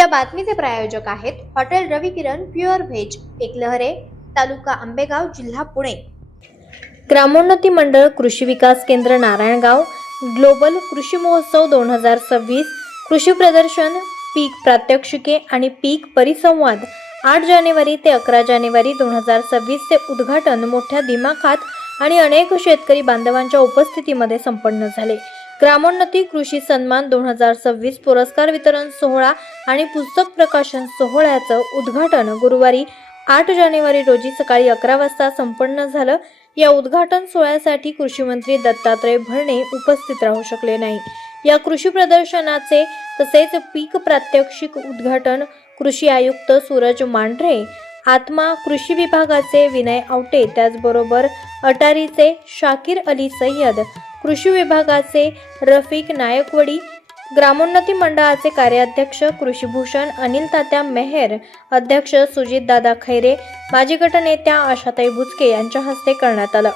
या बातमीचे प्रायोजक आहेत हॉटेल रवी किरण प्युअर व्हेज, एकलहरे, तालुका आंबेगाव, जिल्हा पुणे। ग्रामोन्नती मंडळ कृषी विकास केंद्र नारायणगाव, ग्लोबल कृषी महोत्सव 2026, कृषी प्रदर्शन, पीक प्रात्यक्षिके आणि पीक परिसंवाद 8 जानेवारी ते 11 जानेवारी 2026 चे उद्घाटन मोठ्या दिमाखात आणि अनेक शेतकरी बांधवांच्या उपस्थितीमध्ये संपन्न झाले। ग्रामोन्नती कृषी सन्मान 2026 पुरस्कार वितरण सोहळा आणि पुस्तक प्रकाशन सोहळ्याचं उद्घाटन गुरुवारी 8 जानेवारी रोजी सकाळी 11 वाजता संपन्न झालं। या उद्घाटन सोहळ्यासाठी कृषी मंत्री दत्तात्रय भरणे उपस्थित राहू शकले नाही। या कृषी प्रदर्शनाचे तसेच पीक प्रात्यक्षिक उद्घाटन कृषी आयुक्त सूरज मांढरे, आत्मा कृषी विभागाचे विनय आवटे, त्याचबरोबर अटारीचे शाकीर अली सय्यद, कृषी विभागाचे रफिक नायकवडी, ग्रामोन्नती मंडळाचे कार्याध्यक्ष कृषीभूषण अनिल तात्या मेहर, अध्यक्ष सुजित दादा खैरे, माजी गटनेत्या आशाताई बुचके यांच्या हस्ते करण्यात आलं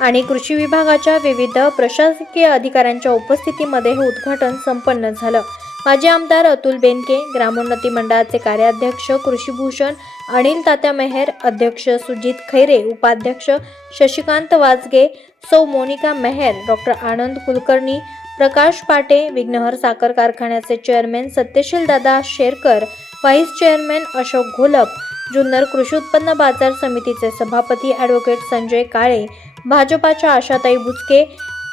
आणि कृषी विभागाच्या विविध प्रशासकीय अधिकाऱ्यांच्या उपस्थितीमध्ये हे उद्घाटन संपन्न झालं। माजी आमदार अतुल बेनके, ग्रामोन्नती मंडळाचे कार्याध्यक्ष कृषीभूषण अनिल तात्या मेहर, अध्यक्ष सुजित खैरे, उपाध्यक्ष शशिकांत वाजगे, सौ मोनिका मेहर, डॉक्टर आनंद कुलकर्णी, प्रकाश पाटे, विघ्नहर साखर कारखान्याचे चेअरमॅन सत्यशील दादा शेरकर, व्हाईस चेअरमॅन अशोक घोलप, जुन्नर कृषी उत्पन्न बाजार समितीचे सभापती ॲडव्होकेट संजय काळे, भाजपाच्या आशाताई बुचके,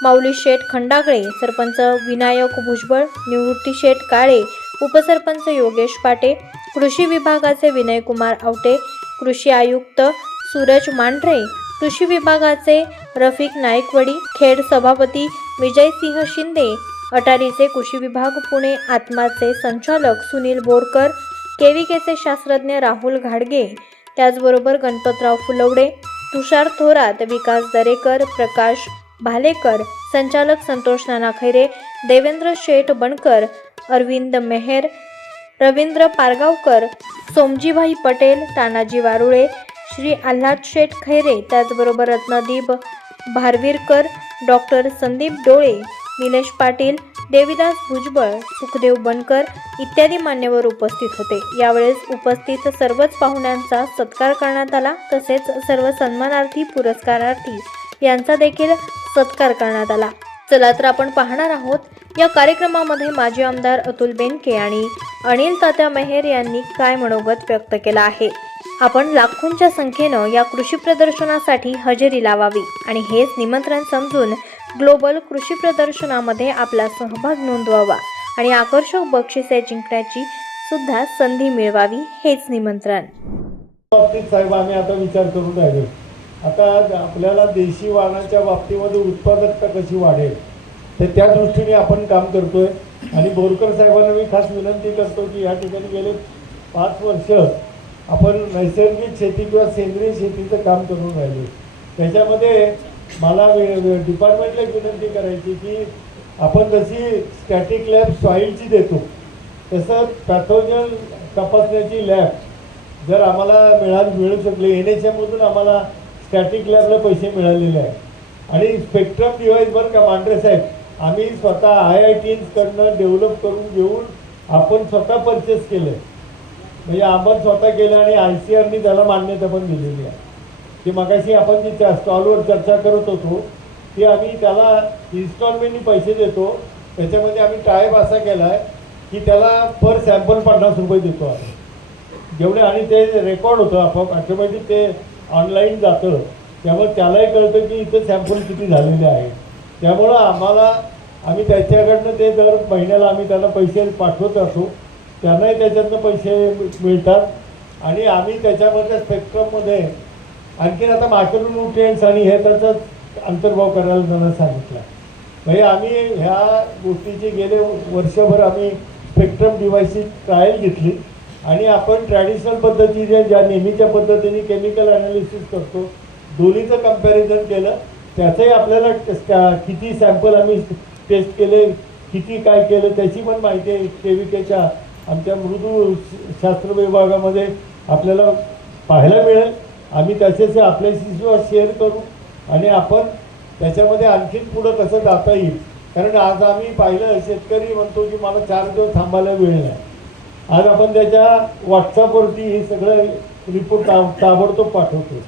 माऊली शेठ खंडागळे, सरपंच विनायक भुजबळ, निवृत्ती शेठ काळे, उपसरपंच योगेश पाटे, कृषी विभागाचे विनयकुमार आवटे, कृषी आयुक्त सूरज मांढरे, कृषी विभागाचे रफिक नायकवडी, खेड सभापती विजयसिंह शिंदे, अटारीचे कृषी विभाग पुणे आत्माचे संचालक सुनील बोरकर, केविकेचे शास्त्रज्ञ राहुल घाडगे, त्याचबरोबर गणपतराव फुलवडे, तुषार थोरात, विकास दरेकर, प्रकाश भालेकर, संचालक संतोष नाना खैरे, देवेंद्र शेठ बनकर, अरविंद मेहर, रवींद्र पारगावकर, सोमजीभाई पटेल, तानाजी वारुळे, श्री आल्हाद शेठ खैरे, त्याचबरोबर रत्नदीप भारवीरकर, डॉक्टर संदीप डोळे, निलेश पाटील, देविदास भुजबळ, सुखदेव बनकर इत्यादी मान्यवर उपस्थित होते। यावेळेस उपस्थित सर्वच पाहुण्यांचा सत्कार करण्यात आला, तसेच सर्व सन्मानार्थी पुरस्कारार्थी यांचा देखील सत्कार करण्यात आला। चला तर आपण पाहणार आहोत या कार्यक्रमामध्ये माजी आमदार अतुल बेनके आणि अनिल तात्या मेहर यांनी काय मनोगत व्यक्त केला आहे। आपण लाखोंच्या संख्येनं या कृषी प्रदर्शनासाठी हजेरी लावावी आणि हेच निमंत्रण समजून ग्लोबल कृषी प्रदर्शनामध्ये आपला सहभाग नोंदवावा आणि आकर्षक बक्षिसे जिंकण्याची सुद्धा संधी मिळवावी, हेच निमंत्रण। साहेब, आम्ही आता विचार करून राहिलो, आता आपल्याला देशी वाहनाच्या बाबतीमध्ये उत्पादकता कशी वाढेल तर त्या दृष्टीने आपण काम करतोय। आणि बोरकर साहेबांना मी खास विनंती करतो की या ठिकाणी गेले 5 वर्ष आपण नैसर्गिक शेती किंवा सेंद्रिय शेतीचं काम करून राहिलो। त्याच्यामध्ये मला डिपार्टमेंटला विनंती करायची की आपण जशी स्टॅटिक लॅब सॉईलची देतो तसं पॅथोजन तपासण्याची लॅब जर आम्हाला मिळू शकले, NHMमधून आम्हाला स्टॅटिक लॅबला पैसे मिळालेले आहे। आणि स्पेक्ट्रम डिव्हाइस बरं का मांढरे साहेब, आम्ही स्वतः IITकडनं डेव्हलप करून घेऊन आपण स्वतः परचेस केलं, म्हणजे आपण स्वतः केलं आणि ICRनी त्याला मान्यता पण दिलेली आहे। की मगाशी आपण जी त्या स्टॉलवर चर्चा करत होतो ती आम्ही त्याला इन्स्टॉलमेंटनी पैसे देतो। त्याच्यामध्ये आम्ही टाईप असा केला आहे की त्याला पर सॅम्पल 50 रुपये देतो आम्ही जेवढे, आणि ते रेकॉर्ड होतं आपोआप, ऑटोमॅटिक ते ऑनलाईन जातं, त्यामुळे त्यालाही कळतं की इथं सॅम्पल किती झालेले आहे। त्यामुळं आम्ही त्याच्याकडनं ते दर महिन्याला आम्ही त्यांना पैसे पाठवत असतो, त्यांनाही त्याच्यातनं पैसे मिळतात। आणि आम्ही त्याच्यामध्ये स्पेक्ट्रममध्ये आणखीन आता मायक्रोन्यूट्रिएंट्स आणि हे त्याचा अंतर्भाव करायला त्यांना सांगितलं। म्हणजे आम्ही ह्या गोष्टीची गेले वर्षभर आम्ही स्पेक्ट्रम डिव्हाइसची ट्रायल घेतली आणि आपण ट्रॅडिशनल पद्धतीने ज्या नेहमीच्या पद्धतीने केमिकल ॲनालिसिस करतो दोन्हीचं कंपॅरिझन केलं। त्याचंही आपल्याला किती सॅम्पल आम्ही टेस्ट केले, किती काय केलं त्याची पण माहिती केविकेच्या आमच्या मृदू शास्त्र विभागामध्ये आपल्याला पाहायला मिळेल। आम्ही त्याच्याशी आपल्याशी शेअर करू आणि आपण त्याच्यामध्ये आणखीन पुढं कसं जाता येईल, कारण आज आम्ही पाहिलं शेतकरी म्हणतो की मला 4 दिवस थांबायला वेळ नाही, आज आपण त्याच्या व्हॉट्सअपवरती हे सगळं रिपोर्ट ताबडतोब पाठवतो.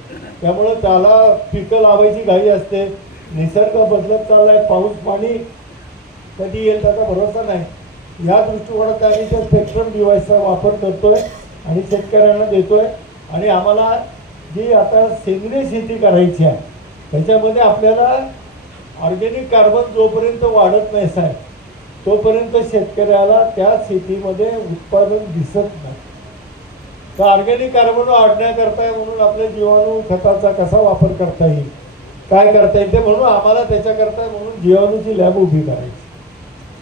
त्यामुळं त्याला पिकं लावायची घाई असते. निसर्ग बदलत चाललाय, पाऊस पाणी कधी येईल त्याचा भरोसा नाही. या दृष्टिकोनात आम्ही त्या स्पेक्ट्रम डिव्हाइसचा वापर करतोय आणि शेतकऱ्यांना देतोय. आणि आम्हाला जी आता सेंद्रिय शेती करायची आहे त्याच्यामध्ये आपल्याला ऑर्गॅनिक कार्बन जोपर्यंत वाढत नाही साहेब तोपर्यंत शेतकऱ्याला त्या शेतीमध्ये उत्पादन दिसत नाही. तर ऑर्गॅनिक कार्बन वाढण्याकरता म्हणून आपल्या जीवाणू खताचा कसा वापर करता येईल, काय करता येईल ते म्हणून आम्हाला त्याच्याकरता म्हणून जीवाणूची लॅब उभी करायची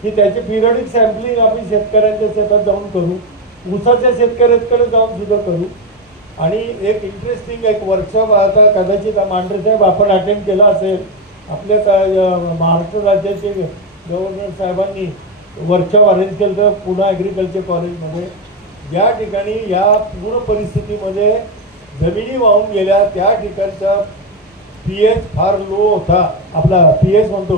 की त्याची पिरियडिक सॅम्पलिंग आम्ही शेतकऱ्यांच्या शेतात जाऊन करू, ऊसाच्या शेतकऱ्यांकडे जाऊन सुद्धा करू. आणि एक इंटरेस्टिंग एक वर्कशॉप आता कदाचित मांढरे साहेब आपण अटेंड केला असेल. आपल्या महाराष्ट्र राज्याचे गव्हर्नर साहेबांनी वर्कशॉप अरेंज केलं तर पुणे ॲग्रिकल्चर कॉलेजमध्ये. ज्या ठिकाणी या पूर्ण परिस्थितीमध्ये जमिनी वाहून गेल्या त्या ठिकाणचा pH फार लो होता. आपला pH म्हणतो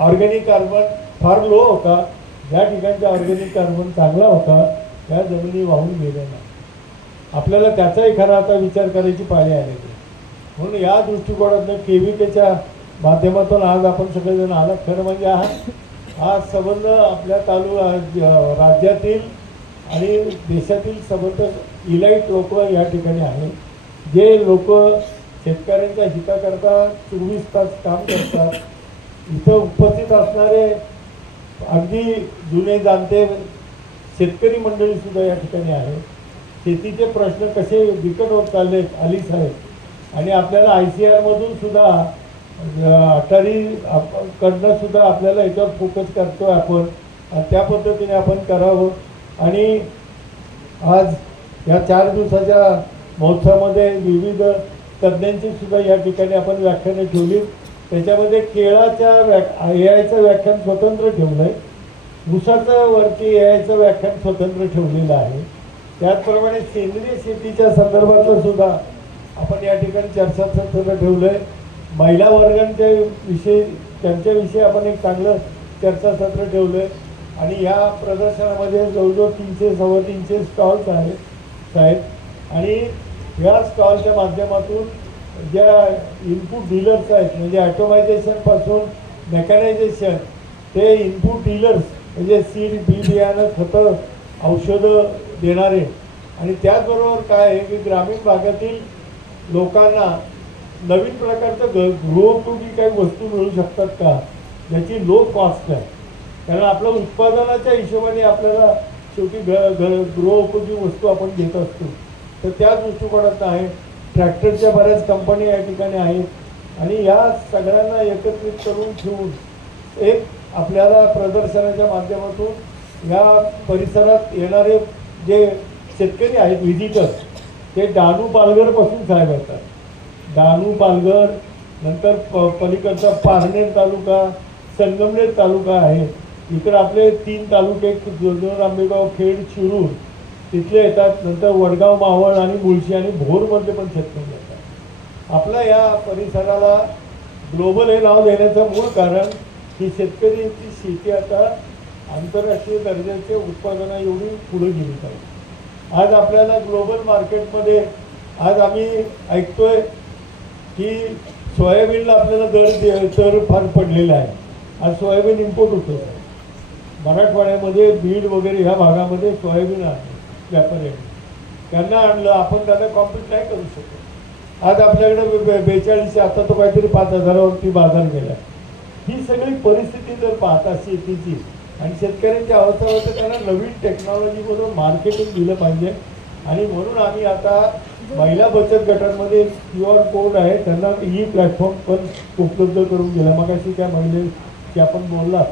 ऑर्गॅनिक कार्बन फार लो होता. ज्या ठिकाणचा ऑर्गॅनिक कार्बन चांगला होता त्या जमिनी वाहून गेल्या नाही. आपल्याला त्याचाही खरा आता विचार करायची पाळी आलेली. म्हणून या दृष्टिकोनातून KVKच्या माध्यमातून आज आपण सगळेजण आलात. खरं म्हणजे हा संबंध आपल्या राज्यातील आणि देशातील संबंध इलाइट लोक या ठिकाणी आहेत. जे लोक शेतकऱ्यांच्या हिताकरता 24 तास काम करतात. इथं उपस्थित असणारे अगदी जुने जाणते शेतकरी मंडळीसुद्धा या ठिकाणी आहेत. शेतीचे प्रश्न कसे बिकट होत चालले अली साहेब. आणि आपल्याला ICR मधून सुद्धा अटारी कडनं सुद्धा आपल्याला याच्यावर फोकस करतो आपण. त्या पद्धतीने आपण करावं. आणि आज या 4 दिवसाच्या महोत्सवामध्ये विविध तज्ज्ञांची सुद्धा या ठिकाणी आपण व्याख्याने ठेवली. त्याच्यामध्ये केळाच्या AIचं व्याख्यान स्वतंत्र ठेवलं आहे. ऊसाचं वरती AIचं व्याख्यान स्वतंत्र ठेवलेलं आहे. त्याचप्रमाणे सेंद्रिय शेतीच्या संदर्भातलं सुद्धा आपण या ठिकाणी चर्चासत्र ठेवलं आहे. महिला वर्गांच्या विषयी त्यांच्याविषयी आपण एक चांगलं चर्चासत्र ठेवलं आहे. आणि या प्रदर्शनामध्ये जवळजवळ 300-350 स्टॉल्स आहेत साहेब. आणि या स्टॉलच्या माध्यमातून ज्या इनपुट डीलर्स आहेत म्हणजे ॲटोमायझेशनपासून मेकॅनायझेशन ते इनपुट डीलर्स म्हणजे सीड बी बियाणं खतं औषधं देणारे. आणि त्याचबरोबर काय आहे की ग्रामीण भागातील लोकांना नवीन प्रकारचं गृहोपयोगी काही वस्तू मिळू शकतात का ज्याची लो कॉस्ट आहे. कारण आपलं उत्पादनाच्या हिशोबाने आपल्याला शेवटी गृहोपयोगी वस्तू आपण घेत असतो. तर त्या दृष्टिकोनात आहे. ट्रॅक्टरच्या बऱ्याच कंपन्या या ठिकाणी आहेत. आणि या सगळ्यांना एकत्रित करून ठेवून एक आपल्याला प्रदर्शनाच्या माध्यमातून या परिसरात येणारे जे शेतकरी आहेत व्हिजिटर्स ते डहाणू पालघरपासून साहेब येतात. डहाणू पालघर नंतर पलीकडचा पारनेर तालुका संगमनेर तालुका आहे. इकडं आपले 3 तालुके जुन्नर आंबेगाव खेड शिरूर तिथले येतात. नंतर वडगाव मावळ आणि मुळशी आणि भोरमधले पण शेतकरी येतात. आपल्या या परिसराला ग्लोबल हे नाव देण्याचं मूळ कारण ही शेतकऱ्यांची शेती आता आंतरराष्ट्रीय दर्जाचे उत्पादनं एवढी पुढे गेली पाहिजे. आज आपल्याला ग्लोबल मार्केटमध्ये आज आम्ही ऐकतोय की सोयाबीनला आपल्याला दर फार पडलेला आहे. आज सोयाबीन इम्पोर्ट होतो. मराठवाड्यामध्ये बीड वगैरे ह्या भागामध्ये सोयाबीन आहे व्यापाऱ्यांनी त्यांना आणलं. आपण त्यांना कॉम्पिट नाही करू शकत. आज आपल्याकडे 4200 आता तो काहीतरी 5000वरती बाजार गेला. ही सगळी परिस्थिती जर पाहता शेतीची आणि शेतकऱ्यांची अवस्था होते त्यांना नवीन टेक्नॉलॉजीमधून मार्केटिंग दिलं पाहिजे. आणि म्हणून आम्ही आता महिला बचत गटांमध्ये QR कोड आहे त्यांना प्लॅटफॉर्म पण उपलब्ध करून दिला. मग अशी त्या महिलेची आपण बोलला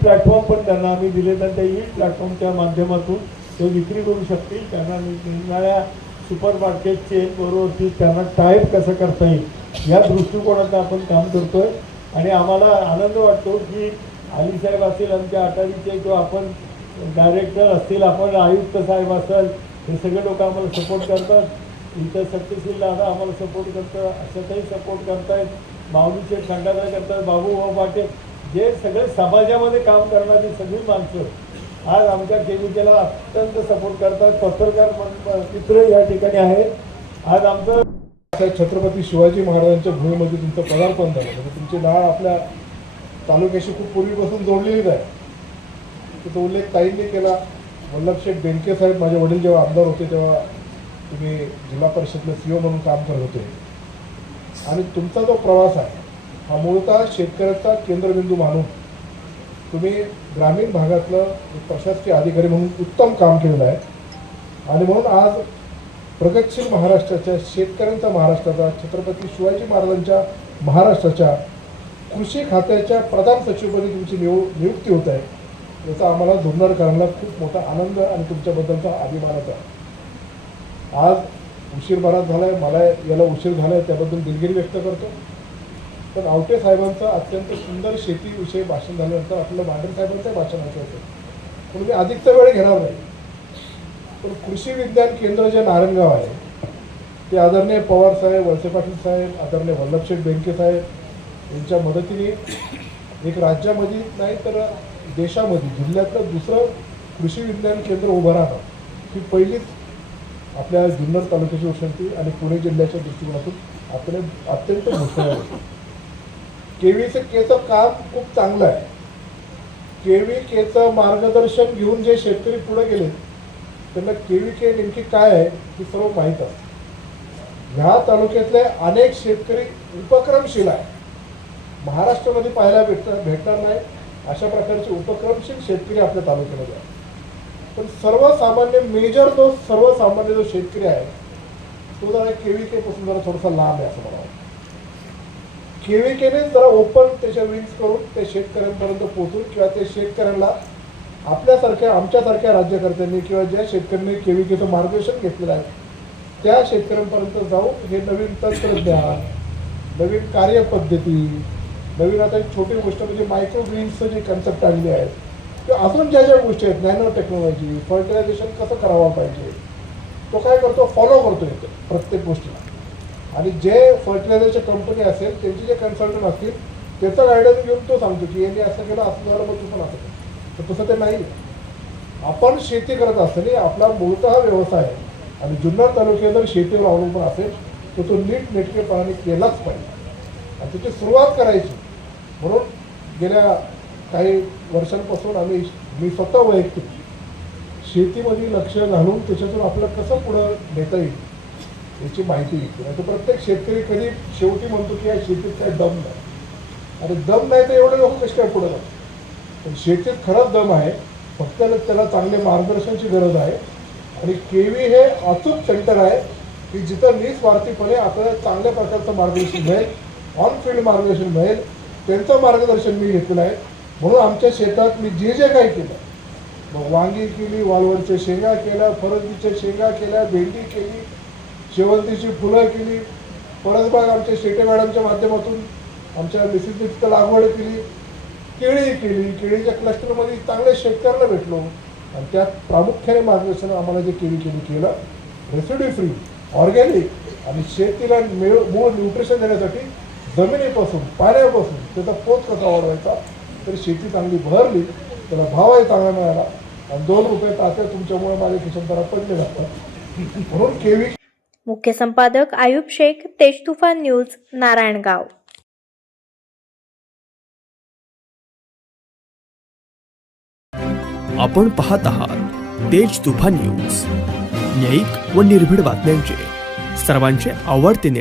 प्लॅटफॉर्म पण त्यांना आम्ही दिले. तर त्या प्लॅटफॉर्मच्या माध्यमातून ते विक्री करू शकतील. त्यांना निघणाऱ्या सुपर मार्केट चेनबरोबरती त्यांना टाईप कसं करता येईल या दृष्टिकोनात आपण काम करतोय. आणि आम्हाला आनंद वाटतो की अली साहेब असतील आमच्या अटारीचे किंवा आपण डायरेक्टर असतील आपण आयुक्त साहेब असाल हे सगळे लोक आम्हाला सपोर्ट करतात. इथं सत्यशील दादा आम्हाला सपोर्ट करतात. अशातही सपोर्ट करतायत. माऊलीचे खंडारा करतात. बाबूभाऊ पाटे जे सगळे समाजामध्ये काम करणारी सगळी माणसं आज आमच्या केविकेला अत्यंत सपोर्ट करतात. पत्रकार मित्र या ठिकाणी आहेत. आज आमचं छत्रपती शिवाजी महाराजांच्या भूमीमध्ये तुमचं पदार्पण झालं. म्हणजे तुमची नाळ आपल्या तालुक्याशी खूप पूर्वीपासून जोडलेलीच आहे. त्याचा उल्लेख ताईंनी केला. वल्लभशेठ बेनके साहेब माझे वडील जेव्हा आमदार होते तेव्हा तुम्ही जिल्हा परिषदेला CO म्हणून काम करत होते. आणि तुमचा जो प्रवास आहे हा मूळतः शेतकऱ्याचा केंद्रबिंदू मानून तुम्ही ग्रामीण भागातलं एक प्रशासकीय अधिकारी म्हणून उत्तम काम केलेलं आहे. आणि म्हणून आज प्रगतशील महाराष्ट्राच्या, शेतकऱ्यांचा महाराष्ट्राचा, छत्रपती शिवाजी महाराजांच्या महाराष्ट्राच्या कृषी खात्याच्या प्रधान सचिवपदी तुमची नियुक्ती होत आहे. याचा आम्हाला जुन्नरकरांना खूप मोठा आनंद आणि तुमच्याबद्दलचा अभिमानाचा आहे. आज उशीर बराच झाला आहे, मला याला उशीर झाला आहे त्याबद्दल दिलगिरी व्यक्त करतो. पण आवटे साहेबांचं अत्यंत सुंदर शेतीविषयी भाषण झाल्यानंतर आपलं भांडण साहेबांचं भाषण असायचं म्हणून मी अधिकचा वेळ घेणार नाही. पण कृषी विज्ञान केंद्र जे नारायणगाव आहे ते आदरणीय पवार साहेब, वळसे पाटील साहेब, आदरणीय वल्लभशेठ बेनके साहेब यांच्या मदतीने एक राज्यामध्ये नाही तर देशामध्ये जिल्ह्यातलं दुसरं कृषी विज्ञान केंद्र उभं राहणं ही पहिलीच आपल्या जुन्नर तालुक्याची गोष्टी आणि पुणे जिल्ह्याच्या दृष्टिकोनातून आपण अत्यंत घोषणा आहे. KVKचं काम खूप चांगलं आहे. KVKचं मार्गदर्शन घेऊन जे शेतकरी पुढे गेले त्यांना KVK नेमकी काय आहे हे सर्व माहीत असतं. ह्या तालुक्यातले अनेक शेतकरी उपक्रमशील आहे. महाराष्ट्रामध्ये पाहायला भेटणार नाही अशा प्रकारचे उपक्रमशील शेतकरी आपल्या तालुक्यामध्ये आहे. पण सर्वसामान्य सर्वसामान्य जो शेतकरी आहे तो जरा KVK पासून जरा थोडासा लांब आहे असं मला वाटतं. KVKने जरा ओपन त्याच्या विंग्स करून ते शेतकऱ्यांपर्यंत पोहोचून किंवा ते शेतकऱ्यांना आपल्यासारख्या आमच्यासारख्या राज्यकर्त्यांनी किंवा ज्या शेतकऱ्यांनी KVKचं मार्गदर्शन घेतलेलं आहे त्या शेतकऱ्यांपर्यंत जाऊन हे नवीन तंत्रज्ञान, नवीन कार्यपद्धती, नवीन आता एक छोटी गोष्ट म्हणजे मायक्रो ग्रीन्सचं जे कन्सेप्ट आणले आहेत किंवा अजून ज्या गोष्टी आहेत, नॅनो टेक्नॉलॉजी, फर्टिलायझेशन कसं करावं पाहिजे तो काय करतो, फॉलो करतो येतो प्रत्येक गोष्टीला. आणि जे फर्टिलायझरच्या कंपनी असेल त्यांचे जे कन्सल्टंट असतील त्याचा गायडन्स घेऊन तो सांगतो की यांनी असं केलं, असं झालं, मग तू पण असं कर. तर तसं ते नाही. आपण शेती करत असताना आपला मूळतः व्यवसाय आहे आणि जुन्नर तालुक्यात जर शेतीवर अवलंबून असेल तर तो नीट नेटकेपणाने केलाच पाहिजे आणि त्याची सुरुवात करायची. म्हणून गेल्या काही वर्षांपासून मी स्वतः वैयक्तिक शेतीमध्ये लक्ष घालून त्याच्यातून आपल्याला कसं पुढं नेता येईल याची माहिती घेतली. नाही तर प्रत्येक शेतकरी कधी शेवटी म्हणतो की या शेतीत काय दम नाही. अरे दम नाही तर एवढे लोक कसे काय पुढे जातात. पण शेतीत खरंच दम आहे, फक्त त्याला चांगले मार्गदर्शनाची गरज आहे. आणि KV हे अचूक सेंटर आहे की जिथं निस्वार्थीपणे आपल्याला चांगल्या प्रकारचं मार्गदर्शन मिळेल, ऑन फील्ड मार्गदर्शन मिळेल. त्यांचं मार्गदर्शन मी घेतलेलं आहे. म्हणून आमच्या शेतात मी जे काही केलं, मग वांगी केली, वालवडच्या शेंगा केल्या, फरसबीच्या शेंगा केल्या, भेंडी केली, शेवंतीची फुलं केली, परसबाग आमच्या शेटे मॅडमच्या माध्यमातून आमच्या मिसेसने तिथं लागवड केली, केळी केली. केळीच्या क्लस्टरमध्ये चांगल्या शेतकऱ्यांना भेटलो आणि त्यात प्रामुख्याने मार्गदर्शन आम्हाला जे KVKने केलं, रेसिड्यू फ्री, ऑर्गॅनिक आणि शेतीला मूळ न्यूट्रिशन देण्यासाठी जमिनीपासून, पाण्यापासून त्याचा पोत कसा वाढवायचा तर शेती चांगली भरली, त्याला भावही चांगला मिळाला आणि 2 रुपये तात्या तुमच्यामुळे माझ्या खिशात पडले जातात. म्हणून KV. मुख्य संपादक आयुब शेख, तेज तुफान न्यूज, नारायणगाव. आपण पाहत आहात तेज तुफान न्यूज, न्यायिक व निर्भीड बातम्यांचे सर्वांचे आवडते